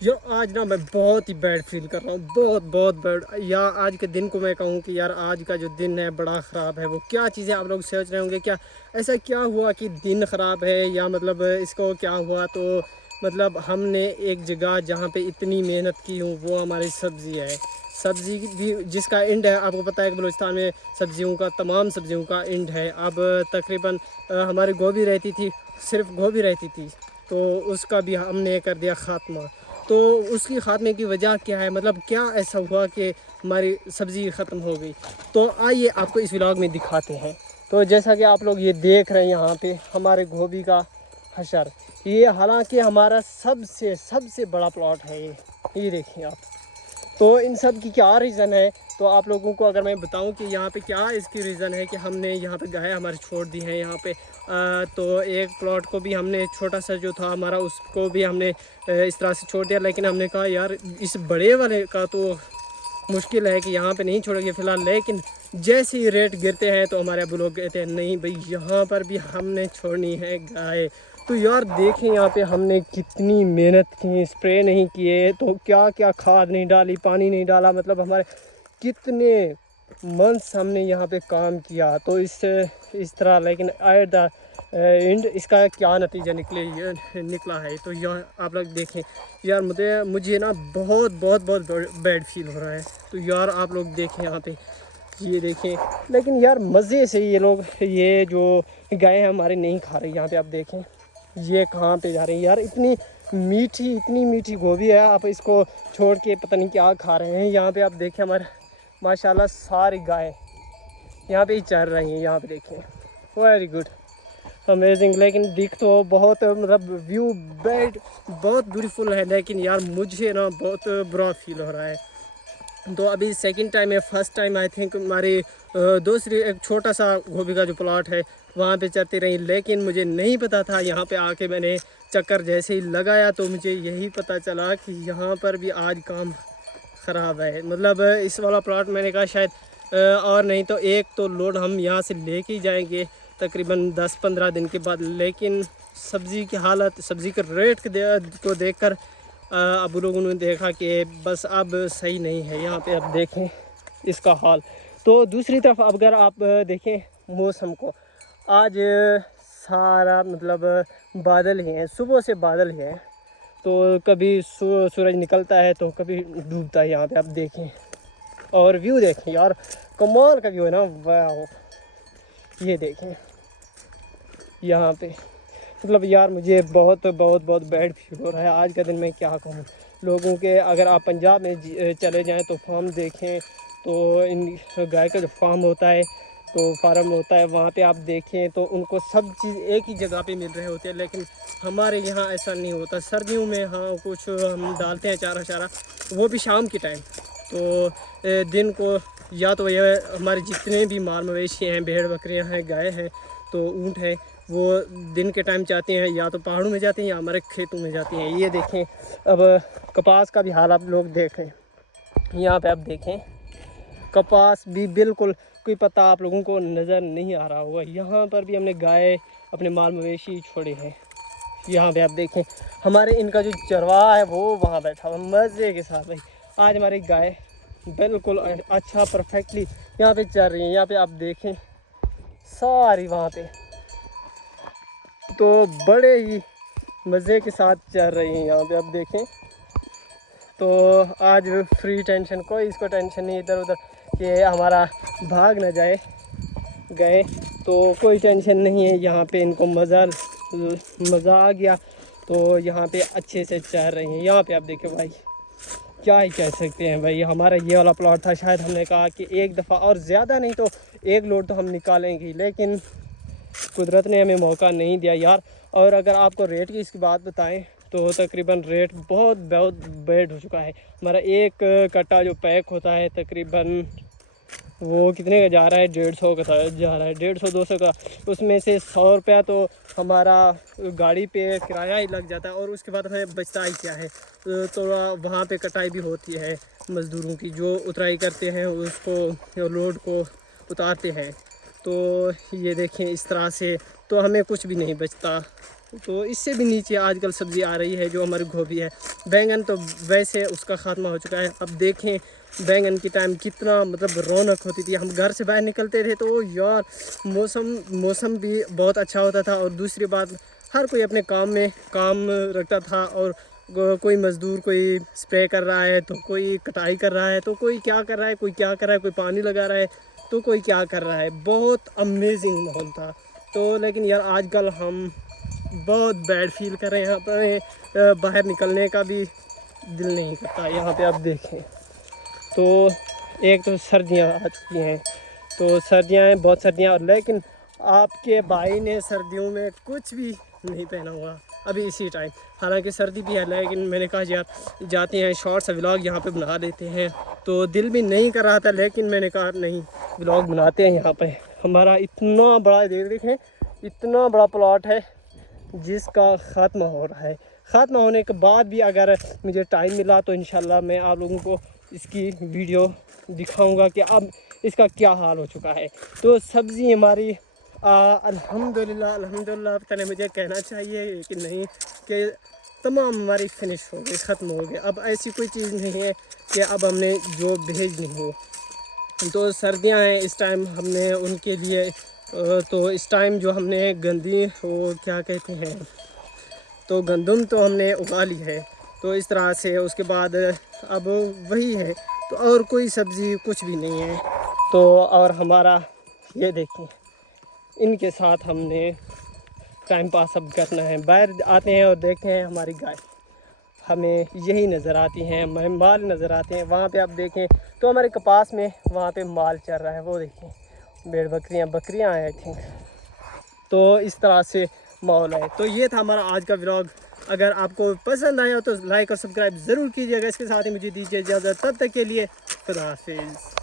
यार आज ना मैं बहुत ही बैड फील कर रहा हूँ, बहुत बहुत बैड। यार आज के दिन को मैं कहूँ कि यार आज का जो दिन है बड़ा ख़राब है। वो क्या चीज़ें आप लोग सोच रहे होंगे, क्या ऐसा क्या हुआ कि दिन ख़राब है, या मतलब इसको क्या हुआ। तो मतलब हमने एक जगह जहाँ पे इतनी मेहनत की हूँ वो हमारी सब्ज़ी है। सब्ज़ी भी जिसका एंड है, आपको पता है कि बलूचिस्तान में सब्ज़ियों का, तमाम सब्ज़ियों का एंड है। अब तकरीबन हमारी गोभी रहती थी, सिर्फ गोभी रहती थी, तो उसका भी हमने कर दिया ख़ात्मा। तो उसकी ख़ात्मे की वजह क्या है, मतलब क्या ऐसा हुआ कि हमारी सब्ज़ी ख़त्म हो गई। तो आइए आपको इस व्लॉग में दिखाते हैं। तो जैसा कि आप लोग ये देख रहे हैं यहाँ पे हमारे गोभी का हशर, ये हालांकि हमारा सबसे सबसे बड़ा प्लॉट है। ये देखिए आप। तो इन सब की क्या रीज़न है, तो आप लोगों को अगर मैं बताऊं कि यहाँ पे क्या इसकी रीज़न है कि हमने यहाँ पे गाय हमारी छोड़ दी हैं यहाँ पे। तो एक प्लॉट को भी हमने, छोटा सा जो था हमारा, उसको भी हमने इस तरह से छोड़ दिया। लेकिन हमने कहा यार इस बड़े वाले का तो मुश्किल है कि यहाँ पे नहीं छोड़ेंगे फ़िलहाल। लेकिन जैसे ही रेट गिरते हैं तो हमारे अबू लोग कहते हैं नहीं भाई यहाँ पर भी हमने छोड़नी है गाय। तो यार देखें यहाँ पे हमने कितनी मेहनत की, स्प्रे नहीं किए तो क्या क्या, खाद नहीं डाली, पानी नहीं डाला, मतलब हमारे कितने मंथ्स हमने यहाँ पे काम किया। तो इस तरह, लेकिन एट द एंड इसका क्या नतीजा निकला है। तो यार आप लोग देखें, यार मुझे ना बहुत बहुत बहुत बैड फील हो रहा है। तो यार आप लोग देखें यहाँ पे, ये देखें। लेकिन यार मज़े से ये लोग, ये जो गाय हैं हमारे नहीं खा रही। यहाँ पे आप देखें ये कहाँ पे जा रही है। यार इतनी मीठी गोभी है, आप इसको छोड़ के पता नहीं क्या खा रहे हैं। यहाँ पे आप देखें हमारे माशाल्लाह सारी गाय यहाँ पे ही चल रही हैं। यहाँ पे देखें, वेरी गुड, अमेजिंग। लेकिन दिख तो बहुत, मतलब व्यू बैड, बहुत ब्यूटीफुल है, लेकिन यार मुझे ना बहुत बुरा फील हो रहा है। तो अभी सेकंड टाइम है, फर्स्ट टाइम आई थिंक हमारी दूसरी एक छोटा सा गोभी का जो प्लॉट है वहाँ पे चलती रही। लेकिन मुझे नहीं पता था, यहाँ पे आके मैंने चक्कर जैसे ही लगाया तो मुझे यही पता चला कि यहाँ पर भी आज काम ख़राब है। मतलब इस वाला प्लॉट मैंने कहा शायद और नहीं तो एक तो लोड हम यहाँ से लेके ही जाएंगे तकरीबन 10-15 दिन के बाद। लेकिन सब्ज़ी की हालत, सब्ज़ी के रेट को देखकर अब लोगों ने देखा कि बस अब सही नहीं है। यहाँ पे अब देखें इसका हाल। तो दूसरी तरफ अगर आप देखें मौसम को, आज सारा मतलब बादल ही हैं, सुबह से बादल ही हैं। तो कभी सूरज निकलता है तो कभी डूबता है। यहाँ पे आप देखें और व्यू देखें यार, कमाल का व्यू है ना, वाह। ये देखें यहाँ पे, मतलब यार मुझे बहुत बहुत बहुत बैड फील हो रहा है आज का दिन। मैं क्या कहूँ लोगों के, अगर आप पंजाब में चले जाएं तो फार्म देखें, तो इन गाय का जो फार्म होता है, तो फार्म होता है, वहाँ पे आप देखें तो उनको सब चीज़ एक ही जगह पे मिल रहे होते हैं। लेकिन हमारे यहाँ ऐसा नहीं होता। सर्दियों में हाँ कुछ हम डालते हैं चारा, वो भी शाम के टाइम। तो दिन को या तो ये हमारे जितने भी माल मवेशी हैं, भेड़ बकरियाँ हैं, गाय हैं, तो ऊँट हैं, वो दिन के टाइम जाते हैं, या तो पहाड़ों में जाते हैं या हमारे खेतों में जाते हैं। ये देखें, अब कपास का भी हाल आप लोग देखें। यहाँ पे आप देखें कपास भी बिल्कुल कोई पता आप लोगों को नज़र नहीं आ रहा होगा। यहाँ पर भी हमने गाय, अपने माल मवेशी छोड़े हैं। यहाँ पे आप देखें हमारे इनका जो चरवाहा है वो वहाँ बैठा हुआ मज़े के साथ। भाई आज हमारी गाय बिल्कुल अच्छा परफेक्टली यहाँ पे चल रही है। यहाँ पे आप देखें सारी वहाँ पे तो बड़े ही मज़े के साथ चल रही हैं। यहाँ पे आप देखें तो आज फ्री, टेंशन कोई इसको टेंशन नहीं इधर उधर कि हमारा भाग ना जाए गए, तो कोई टेंशन नहीं है। यहाँ पे इनको मज़ा आ गया, तो यहाँ पे अच्छे से चल रही हैं। यहाँ पे आप देखें भाई, क्या ही कह सकते हैं भाई। हमारा ये वाला प्लॉट था, शायद हमने कहा कि एक दफ़ा और ज़्यादा नहीं तो एक लोड तो हम निकालेंगे, लेकिन कुदरत ने हमें मौका नहीं दिया यार। और अगर आपको रेट की इसकी बात बताएं तो तकरीबन रेट बहुत बहुत बैड हो चुका है। हमारा एक कट्टा जो पैक होता है तकरीबन वो कितने का जा रहा है, 150 का जा रहा है, 150-200 का। उसमें से 100 रुपया तो हमारा गाड़ी पे किराया ही लग जाता है, और उसके बाद हमें बचता ही क्या है। तो वहाँ पे कटाई भी होती है मज़दूरों की, जो उतराई करते हैं, उसको लोड को उतारते हैं। तो ये देखें इस तरह से तो हमें कुछ भी नहीं बचता। تو اس سے بھی نیچے آج کل سبزی آ رہی ہے جو ہماری گوبھی ہے. بیگن تو ویسے اس کا خاتمہ ہو چکا ہے. اب دیکھیں بیگن کی ٹائم کتنا مطلب رونق ہوتی تھی. ہم گھر سے باہر نکلتے تھے تو یار موسم بھی بہت اچھا ہوتا تھا. اور دوسری بات ہر کوئی اپنے کام رکھتا تھا. اور کوئی مزدور کوئی اسپرے کر رہا ہے تو کوئی کٹائی کر رہا ہے تو کوئی کیا کر رہا ہے کوئی پانی لگا رہا ہے تو کوئی کیا کر رہا ہے. بہت امیزنگ ماحول تھا. تو لیکن یار آج کل ہم بہت بیڈ فیل کر رہے ہیں. یہاں پہ باہر نکلنے کا بھی دل نہیں کرتا. یہاں پہ آپ دیکھیں تو ایک تو سردیاں آ چکی ہیں. تو سردیاں ہیں بہت سردیاں. اور لیکن آپ کے بھائی نے سردیوں میں کچھ بھی نہیں پہنا ہوا ابھی اسی ٹائم. حالانکہ سردی بھی ہے لیکن میں نے کہا یار جاتے ہیں شارٹ سا ولاگ یہاں پہ بنا لیتے ہیں. تو دل بھی نہیں کر رہا تھا لیکن میں نے کہا نہیں ولاگ بناتے ہیں. یہاں پہ ہمارا اتنا بڑا دیکھیں اتنا بڑا پلاٹ ہے جس کا خاتمہ ہو رہا ہے. خاتمہ ہونے کے بعد بھی اگر مجھے ٹائم ملا تو انشاءاللہ میں آپ لوگوں کو اس کی ویڈیو دکھاؤں گا کہ اب اس کا کیا حال ہو چکا ہے. تو سبزی ہماری الحمدللہ پتہ نہیں مجھے کہنا چاہیے کہ نہیں کہ تمام ہماری فنش ہو گئی ختم ہو گئی. اب ایسی کوئی چیز نہیں ہے کہ اب ہم نے جو بھیجنی ہو. تو سردیاں ہیں اس ٹائم ہم نے ان کے لیے تو اس ٹائم جو ہم نے گندی وہ کیا کہتے ہیں تو گندم تو ہم نے اگا لی ہے. تو اس طرح سے اس کے بعد اب وہی ہے تو اور کوئی سبزی کچھ بھی نہیں ہے. تو اور ہمارا یہ دیکھیں ان کے ساتھ ہم نے ٹائم پاس اب کرنا ہے. باہر آتے ہیں اور دیکھتے ہیں ہماری گائے ہمیں یہی نظر آتی ہیں. مال نظر آتے ہیں. وہاں پہ آپ دیکھیں تو ہمارے کپاس میں وہاں پہ مال چل رہا ہے. وہ دیکھیں بھیڑ بکریاں ہیں آئی تھنک. تو اس طرح سے ماحول ہے. تو یہ تھا ہمارا آج کا ولاگ. اگر آپ کو پسند آیا تو لائک اور سبسکرائب ضرور کیجیے گا. اس کے ساتھ ہی مجھے دیجیے اجازت. تب تک کے لیے خدا حافظ.